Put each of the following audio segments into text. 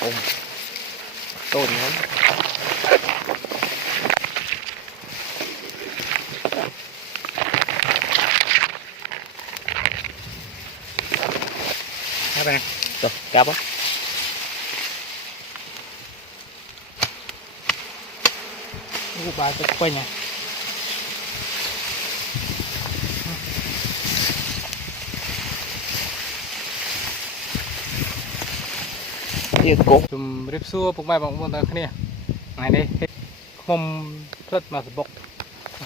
Ôm tôm lắm. Các bạn Rồi, cáp á. bà chụp quay nha. Chia cố. Chùm rip xua bụng bài bóng ta kia. Ngày đây không rất mà bọc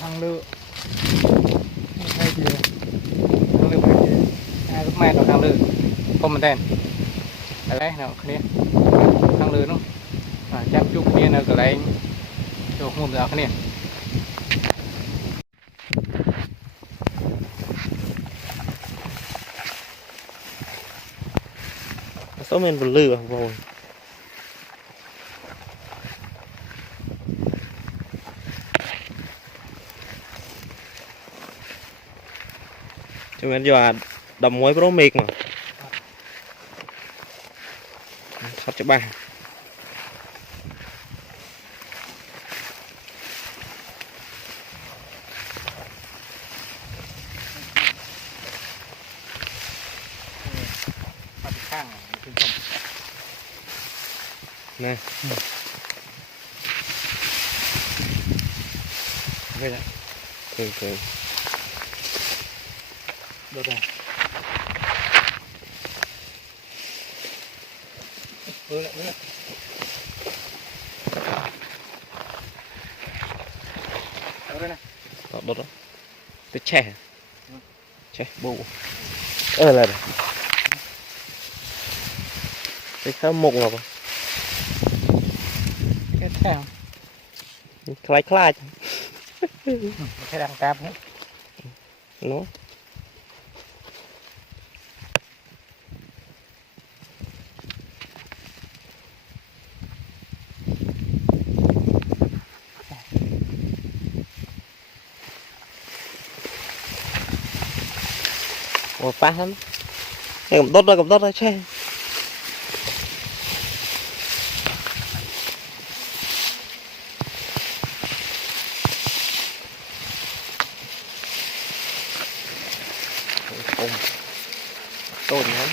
hăng lửa. Hay gì? Hăng lửa hay gì? Lúc mai nó hăng lửa. Không mình tên. Đấy nào kia. Hăng lửa nó. Chăm chút kia là cái này. Cho không được kia. Số men vừa lừa rồi. Cho men giờ đầm muối pro mic mà. Sắp cho ba. Nè. Vậy đấy. Thường. Được rồi. Lại. Đây này. Đốt đó. Cái chè. Chè bù. Là đây. Cái khá mục ngọc. Cái thang. Khai. Cái đằng cam nữa. Nó. Ủa phá lắm. Cái cầm tốt ra che. Ôm tôm lắm.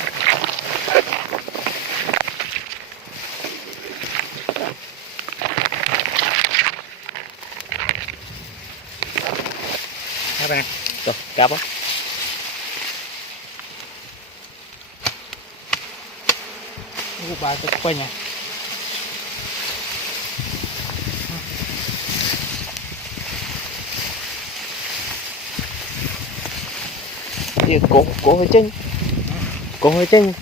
Các bạn. Rồi, cáp á. Bà chụp quay nha. Chia cố hơi chênh. Cố hơi chênh.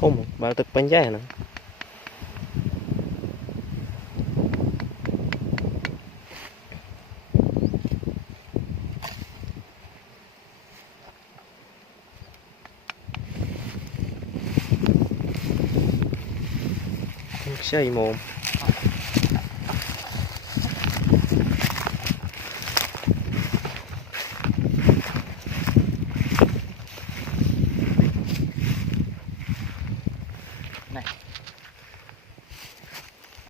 Không, bao thực bánh giá nè. Xây mồm. Này.